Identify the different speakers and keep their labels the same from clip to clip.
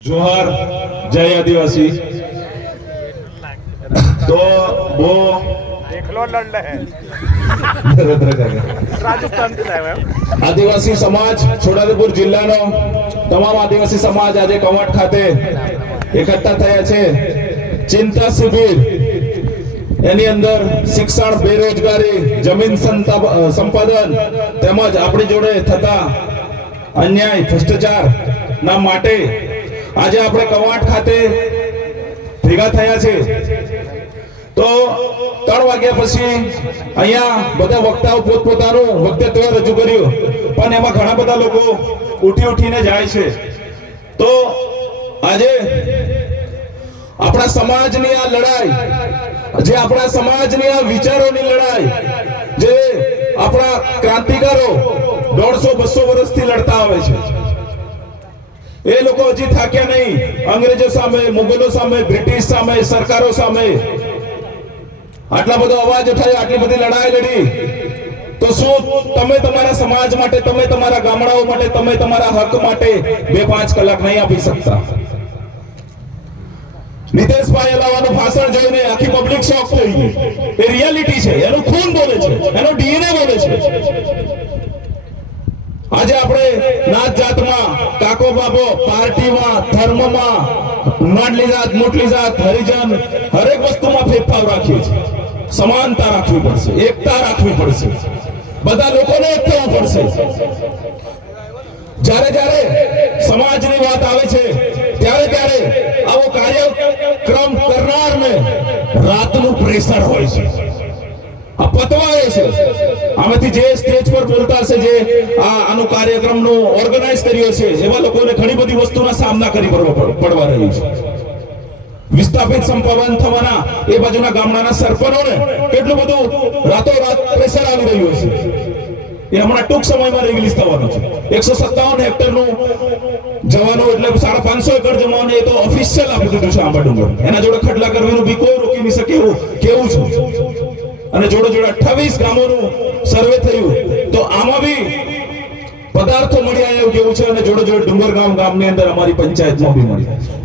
Speaker 1: જોહાર જય આદિવાસી. તો બહુ
Speaker 2: દેખલો લડ રાજસ્થાન?
Speaker 1: આદિવાસી સમાજ છોટાઉદેપુર જિલ્લાનો તમામ આદિવાસી સમાજ આજે કવાંટ ખાતે એકઠા થયા છે. ચિંતા શિબિર એની અંદર શિક્ષણ બેરોજગારી જમીન સંપાદન તેમજ આપણી જોડે થતા અન્યાય ભ્રષ્ટાચાર ના માટે આજે આપણે કવાટ ખાતે ભેગા થયા છે. તો ત્રણ વાગ્યા પછી અહીંયા બધા વક્તાઓ પોતપોતાનું વક્તવ્ય રજૂ કર્યું. પણ એમાં ઘણા બધા લોકો ઉઠી ઉઠીને જાય છે. તો આજે આપણા સમાજની આ લડાઈ, જે આપણા સમાજની આ વિચારોની લડાઈ, જે આપણા ક્રાંતિકારો દોઢસો બસો વર્ષથી લડતા આવે છે. એ લોકો હજી થાક્યા નહીં. અંગ્રેજો સામે, મુગલો સામે, બ્રિટિશ સામે, સરકારો સામે. આટલા બધો અવાજ ઉઠાયો, આટલી બધી લડાઈ લડી. તો શું તમે તમારા સમાજ માટે, તમે તમારા ગામડાઓ માટે, તમે તમારા હક માટે બે પાંચ કલાક નહીં આપી શકતા? નિતેશભાઈ અલાવાનું ભાષણ જોઈને આખી પબ્લિક શોક થઈ ગઈ. એ રિયાલિટી છે. એનું ખૂન બોલે છે. એનો ડીએનએ બોલે છે. આજે આપણે નાત જાતમાં કાકો બાબો પાર્ટીમાં, ધર્મમાં નાડલી જાત, મોટલી જાત, હરિજન, હરેક વસ્તુમાં ફેરફાર રાખીએ છીએ. સમાનતા રાખવી પડશે, એકતા રાખવી પડશે. બધા લોકોને એક થવું પડશે. જ્યારે જ્યારે સમાજની વાત આવે છે, ત્યારે ત્યારે આવો કાર્યક્રમ કરનારને રાતનું પ્રેશર હોય છે. આ પતવાય છે. આમાંથી જે સ્ટેજ પર બોલતા હશે, જે આ આનો કાર્યક્રમનો ઓર્ગેનાઇઝ કર્યો છે, એવા લોકોને ઘણી બધી વસ્તુના સામના કરી પડવા રહ્યું છે. વિસ્થાપિત સંપવન થવાના એ બાજુના ગામડાના સરપંચોને કેટલું બધું રાતોરાત પ્રેશર આવી રહ્યું છે એ હમણાં ટૂંક સમયમાં રિલીઝ થવાનું છે. એકસો સત્તાવન હેક્ટરનું જવાનું એટલે સાડા પાંચસો એકર જમવાનું એ તો ઓફિશિયલ આપી દીધું છે આંબા ડુંગર. એના જોડે ખટલા કરવાનું બી કોઈ રોકી નહીં શકે એવું, કેવું છે? અને જોડે જોડે અઠાવીસ ગામોનું સર્વે થયું. તો આમાં બી પદાર્થો મળ્યા એવું કેવું છે અને જોડે જોડે ડુંગર ગામ ગામની અંદર અમારી પંચાયતમાં બી મળી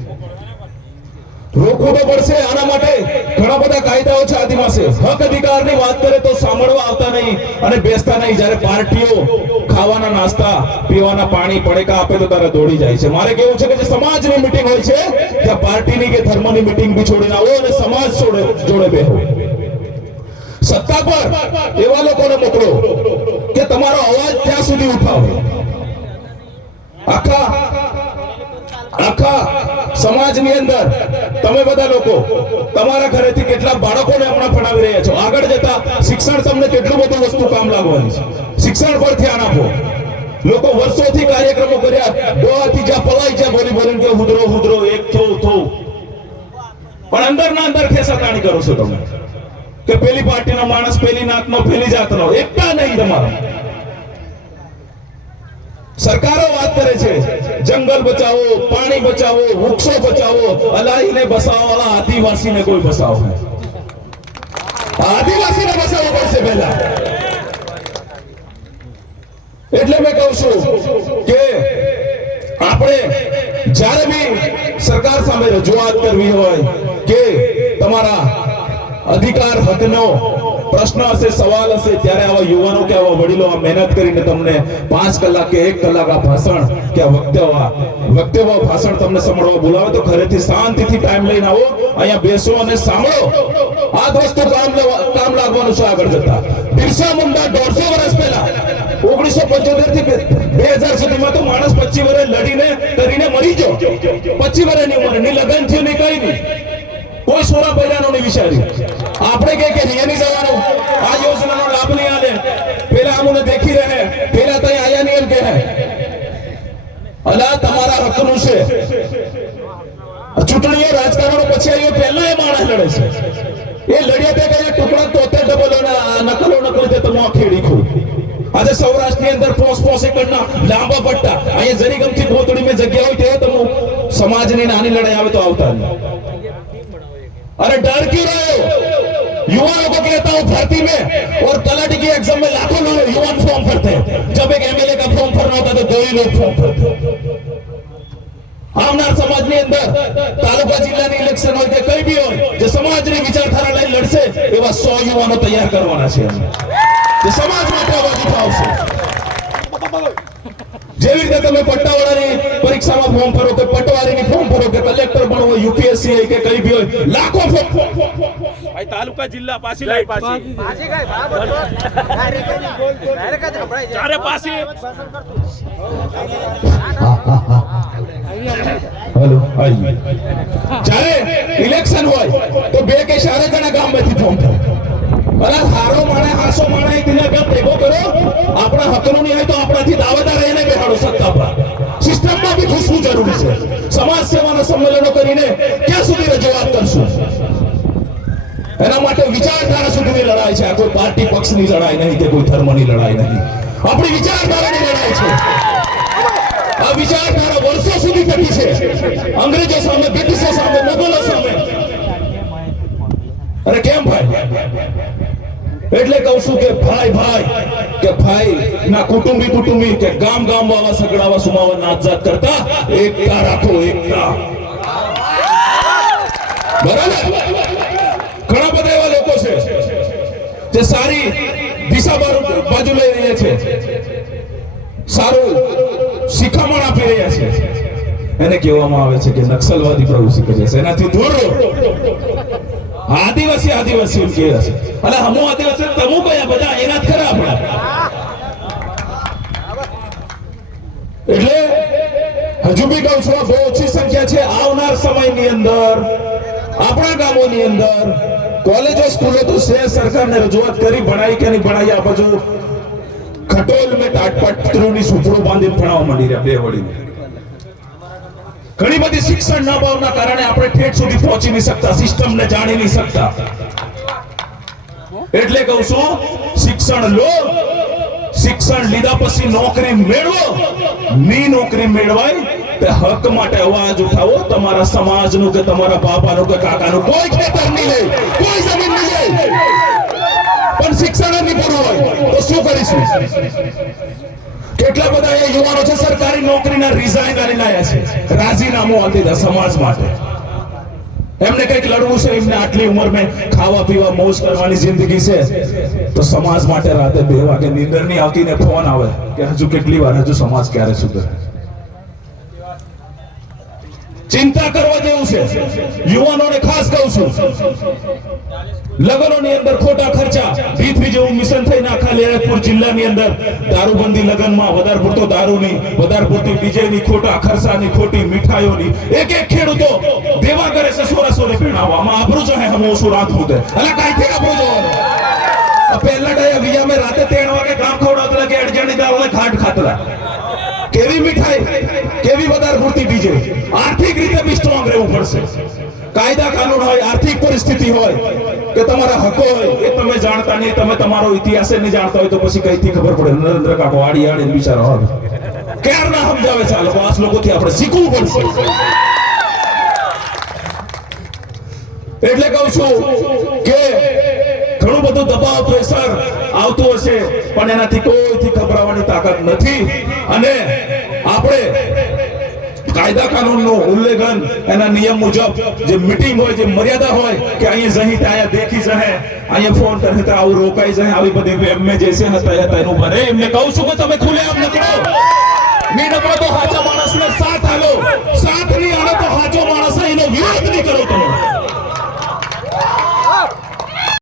Speaker 1: રોકવું તો પડશે, આના માટે ઘણા બધા કાયદાઓ છે આદિવાસી. હક અધિકારની વાત કરે તો સાંભળવા આવતા નહીં અને બેસતા નહીં. જ્યારે પાર્ટીઓ ખાવાના નાસ્તા, પીવાના પાણી, પડેકા આપે તો તારે દોડી જાય છે. મારે કેવું છે કે જે સમાજની મીટિંગ હોય છે, ત્યાં પાર્ટીની કે ધર્મની મીટિંગ બી છોડીને આવો અને સમાજ જોડે બેહો. સત્તા પર એવા લોકોને મોકલો કે તમારો અવાજ ત્યાં સુધી ઉઠાવે. આખા આખા સમાજની અંદર તમે બધા લોકો તમારા ઘરેથી કેટલા બાળકોને હમણાં ભણાવી રહ્યા છો. આગળ જતા શિક્ષણ તમને કેટલું બધું વસ્તુ કામ લાગવાની છે. શિક્ષણ પર ધ્યાન આપો લોકો વર્ષોથી કાર્યક્રમો કર્યા. ગોવાથી જ્યાં પલાઈ જ્યાં બોલી બોલીને કે હુદરો હુદરો એક થો થો પણ અંદર ના અંદર ખેસાતાણી કરો છો તમે. કે પેલી પાર્ટીનો માણસ પેલી નાતનો, પેલી જાતનો. એકતા નહીં તમારો. સરકારો વાત કરે છે, જંગલ બચાવો, પાણી બચાવો, વૃક્ષો બચાવો, અલાહીને બસાવો આદિવાસીને કોઈ બસાવો. આદિવાસીને બસાવવો પડશે પહેલા. એટલે મેં કહું છું કે આપણે જ્યારે બી સરકાર સામે રજૂઆત કરવી હોય કે તમારા અધિકાર હકનો પ્રશ્ન હશે, સવાલ હશે, ત્યારે આવા યુવાનો કે આવા વડીલો આ મહેનત કરીને તમને પાંચ કલાક કે એક કલાક આ ભાષણ કે આ વક્તવા વક્તવા ભાષણ તમને સાંભળવા બોલાવે તો ઘરેથી શાંતિથી ટાઈમ લઈને આવો, અહીંયા બેસો અને સાંભળો. આ જ વસ્તુ કામ કામ લાગવાનું છે આગળ જતા. બિરસા મુંડા દોઢસો વર્ષ પહેલા, ઓગણીસો પંચોતેરથી બે હજાર સુધીમાં તો માણસ પચીસ વર્ષ લડીને, કરીને મરી ગયો. પચીસ વર્ષની ઉંમરની લગન થયું નહીં કઈ નહીં. કોઈ સોના પૈરાનો નહીં વિચાર્યું આપણે કે કે નિયમિત જવાનું આ યોજનાનો લાભ નહીં આલે. પેલા અમને દેખી રહે પેલા તઈ આયા નહીં એમ કહે. અલા, તમારા હકનું છે. ચૂંટણીઓ રાજકારણો પછી આવ્યો युवाओं को कहता हूं भर्ती में और तलाटी की एग्जाम में लाखों लोग युवान फॉर्म भरते हैं जब एक एमएलए का फॉर्म भरना होता है तो दो ही लोग फॉर्म भरते हैं આવનાર સમાજની અંદર તાલુકા જિલ્લાની ઇલેક્શન હોય કે કઈ બી હોય જે સમાજની વિચારધારા લઈને લડશે એવા સો યુવાનો તૈયાર કરવાના છે અમે. જે સમાજ માટે અવાજ ઉઠાવશે જેવી રીતે તમે પટ્ટાવાળાની પરીક્ષામાં ફોર્મ ભરો કે પટવારીની ફોર્મ ભરો કે કલેક્ટર બનવો યુપીએસસી હોય કે કઈ બી હોય લાખો ફોર્મ
Speaker 2: ભાઈ તાલુકા જિલ્લા પાછી લઈ પાછી.
Speaker 3: પાછી ગઈ બરાબર ડાયરેક્ટ જ
Speaker 2: ચારે પાછી.
Speaker 1: હેલો આઈ જ્યારે ઇલેક્શન હોય તો બે કે ચાર જણા ગામમાંથી ફોર્મ ભરો. અરે હારો માણે હાસો માણે બે ભેગો કરો. આપણા હકનું નહીં હોય તો આપણાથી સંમેલનો કરીને ક્યાં સુધી રજૂઆત કરશું. એના માટે વિચારધારા સુધીની લડાઈ છે. આ કોઈ પાર્ટી પક્ષની લડાઈ નહીં કે કોઈ ધર્મની લડાઈ નહીં. આપણી વિચારધારાની લડાઈ છે. આ વિચારધારા વર્ષો સુધી ટકી છે. અંગ્રેજો સામે, બ્રિટિશો સામે, મુગલો સામે. અરે કેમ ભાઈ? એટલે કહું છું કે ભાઈ ભાઈ, કે ભાઈ, ના કુટુંબી કુટુંબી કે ગામ ગામ વાળા સગડાવા સુમાવા નાત જાત કરતા એકતા રાખો, એકતા. ઘણા બધા એવા લોકો છે જે સારી દિશા બાજુ લઈ રહ્યા છે. સારું શિખામણ આપી રહ્યા છે. એને કહેવામાં આવે છે કે નક્સલવાદી પ્રવૃત્તિ કરે છે. એનાથી દૂર આદિવાસી આદિવાસી એમ કહે છે. અને હમુ આદિવાસી તમુ કયા? બધા એના જ ખરા આપણા. એટલે હજુ બી કહું છું બહુ ઓછી સંખ્યા છે. આવનાર સમયની અંદર આપણા ગામોની અંદર કોલેજો, સ્કૂલો તો છે, સરકારને રજૂઆત કરી, ભણાઈ કે નહીં ભણાઈ, આ બાજુ ખટોલ મેં ટાટપટરૂની સુપડો બાંધીને ભણાવવા માંડી રહ્યા બે વળીને ઘણી બધી શિક્ષણ ના ભાવના કારણે આપણે ઠેઠ સુધી પહોંચી નહીં શકતા, સિસ્ટમને જાણી નહીં શકતા. એટલે કહું છું, શિક્ષણ લો, શિક્ષણ લીધા પછી નોકરી મેળવો ની નોકરી મેળવાય તે હક માટે અવાજ ઉઠાવો, તમારા સમાજનું કે તમારા બાપાનું કે કાકાનું કોઈ ખેતર નહીં લે, કોઈ જમીન નહીં લે. પણ શિક્ષણ પૂરું હોય, તો શું કરીશું? કેટલા બધા એ યુવાનો છે સરકારી નોકરીના રિઝાઇન આલી લાયા છે. રાજીનામું આપી દીધા સમાજ માટે. એમને કંઈક લડવું છે, એમને આટલી ઉંમરમાં ખાવા પીવા મોજ કરવાની જિંદગી છે. તો સમાજ માટે રાતે બે વાગે નીંદર નહીં આવતી ને ફોન આવે કે હજુ કેટલી વાર હજુ સમાજ ક્યારે સુધરે? ચિંતા કરવા જેવું છે. યુવાનોને ખાસ કહું છું. લગ્નોની અંદર ખોટા ખર્ચા પૃથ્વી જેવું મિશન થઈ નાખા લેરાજપુર જિલ્લાની અંદર. દારૂબંધી લગ્નમાં વધારે પૂરતો દારૂની, વધારે પૂરતી ડીજેની, ખોટા ખર્ચાની, ખોટી મીઠાઈઓની એક એક ખેડૂતો દેવા કરે છે સોરા પીણાવવામાં આબરૂ જો હે, હમ ઓછું રાત હોતે. અલા કાંઈથી આબરૂ જોવાનું? આ પહેલા ડાયા વિયા મેં રાતે ત્રણ વાગે કામ ખવડાવતા કે અડજણી દાળ ખાટ ખાતલા. કેવી મીઠાઈ? કેવી વધારે પૂરતી ડીજે? આર્થિક પરિસ્થિતિ હોય કે તમારા હકો હોય, એ તમે જાણતા નહીં, તમે તમારો ઇતિહાસ નહીં જાણતા હોય તો પછી કઈથી ખબર પડે? નરેન્દ્ર કાકો આડી આડી બિચારો હવે ક્યાર ના સમજાવે છે? આ લોકો આ આપણે શીખવું પડશે. એટલે કહું છું કે ઘણું બધું દબાવ, પ્રેશર આવતું હશે, પણ એનાથી કોઈથી ગભરાવાની તાકાત નથી. અને આપણે કાયદા કાનૂન નો ઉલ્લેખન એના નિયમ મુજબ જે મીટિંગ હોય, જે મર્યાદા હોય કે અહીં જહી ત્યાં દેખી જહે, અહીંયા ફોન કરે તો આવું રોકાઈ જાય આવી બધી એમને જે છે હતા હતા એનું ભરે એમ મેં કહું છું કે તમે ખુલે આમ નકળો નહીં નકળો તો હાચો માણસ ને સાથ આલો. સાથ નહીં આલો તો સાચો માણસ એનો વિરોધ નહીં કરો તમે.